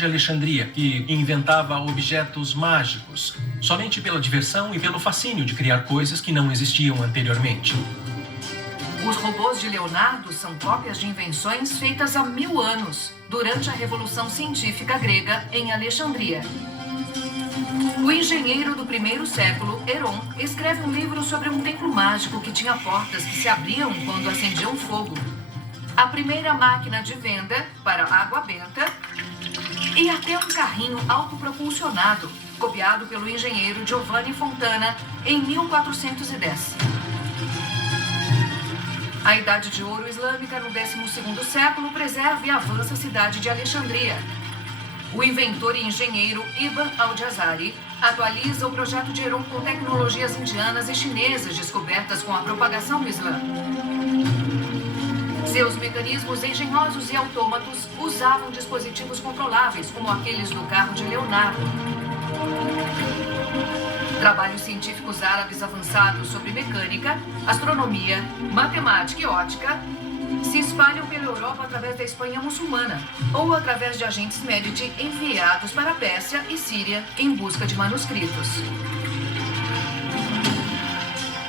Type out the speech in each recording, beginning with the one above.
de Alexandria, que inventava objetos mágicos, somente pela diversão e pelo fascínio de criar coisas que não existiam anteriormente. Os robôs de Leonardo são cópias de invenções feitas há 1000 anos, durante a Revolução Científica Grega em Alexandria. O engenheiro do primeiro século, Heron, escreve um livro sobre um templo mágico que tinha portas que se abriam quando acendiam fogo. A primeira máquina de venda para água benta e até um carrinho autopropulsionado, copiado pelo engenheiro Giovanni Fontana em 1410. A Idade de Ouro Islâmica no 12º século preserva e avança a cidade de Alexandria. O inventor e engenheiro Ibn al-Jazari atualiza o projeto de Heron com tecnologias indianas e chinesas descobertas com a propagação do Islã. Seus mecanismos engenhosos e autômatos usavam dispositivos controláveis, como aqueles do carro de Leonardo. Trabalhos científicos árabes avançados sobre mecânica, astronomia, matemática e ótica se espalham pela Europa através da Espanha muçulmana ou através de agentes Medici enviados para a Pérsia e Síria em busca de manuscritos.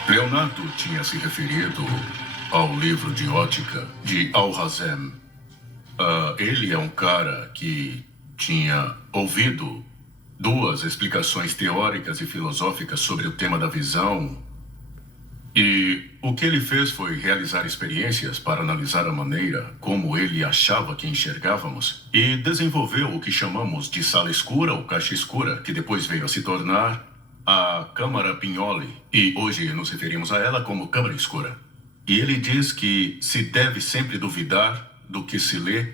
Leonardo tinha se referido ao livro de ótica de Al-Hazem. Ele é um cara que tinha ouvido 2 explicações teóricas e filosóficas sobre o tema da visão. E o que ele fez foi realizar experiências para analisar a maneira como ele achava que enxergávamos e desenvolveu o que chamamos de sala escura ou caixa escura, que depois veio a se tornar a câmara Pignoli. E hoje nos referimos a ela como câmara escura. E ele diz que se deve sempre duvidar do que se lê,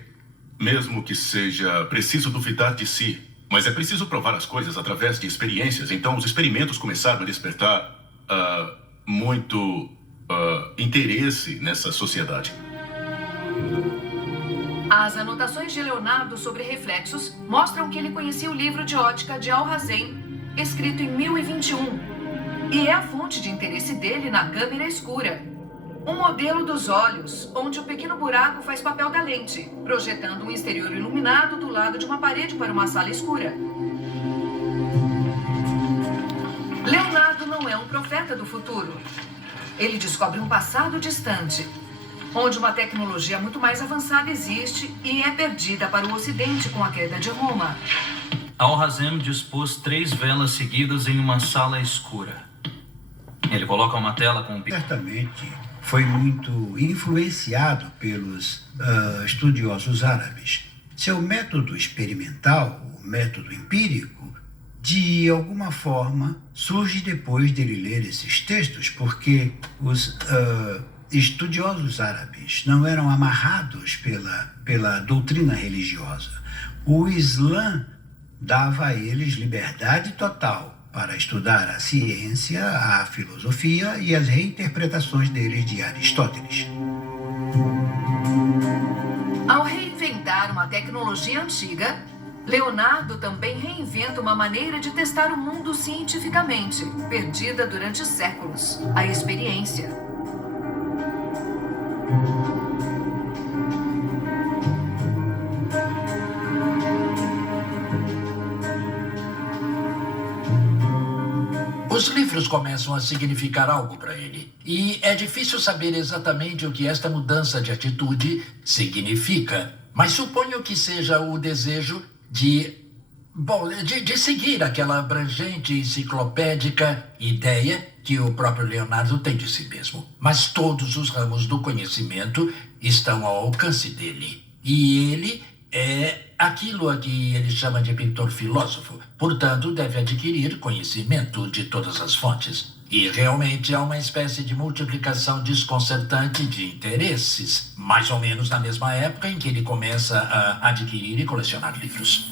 mesmo que seja preciso duvidar de si. Mas é preciso provar as coisas através de experiências. Então, os experimentos começaram a despertar muito interesse nessa sociedade. As anotações de Leonardo sobre reflexos mostram que ele conhecia o livro de ótica de Al-Hazem, escrito em 1021. E é a fonte de interesse dele na câmera escura. Um modelo dos olhos, onde o pequeno buraco faz papel da lente, projetando um exterior iluminado do lado de uma parede para uma sala escura. Leonardo não é um profeta do futuro. Ele descobre um passado distante, onde uma tecnologia muito mais avançada existe e é perdida para o Ocidente com a queda de Roma. Al-Hazem dispôs 3 velas seguidas em uma sala escura. Ele coloca uma tela com... Certamente foi muito influenciado pelos estudiosos árabes. Seu método experimental, o método empírico, de alguma forma surge depois dele ler esses textos, porque os estudiosos árabes não eram amarrados pela doutrina religiosa. O Islã dava a eles liberdade total para estudar a ciência, a filosofia e as reinterpretações deles de Aristóteles. Ao reinventar uma tecnologia antiga, Leonardo também reinventa uma maneira de testar o mundo cientificamente, perdida durante séculos: a experiência. Os livros começam a significar algo para ele. E é difícil saber exatamente o que esta mudança de atitude significa. Mas suponho que seja o desejo de seguir aquela abrangente enciclopédica ideia que o próprio Leonardo tem de si mesmo. Mas todos os ramos do conhecimento estão ao alcance dele. E ele é aquilo a que ele chama de pintor-filósofo. Portanto, deve adquirir conhecimento de todas as fontes. E realmente há uma espécie de multiplicação desconcertante de interesses, mais ou menos na mesma época em que ele começa a adquirir e colecionar livros.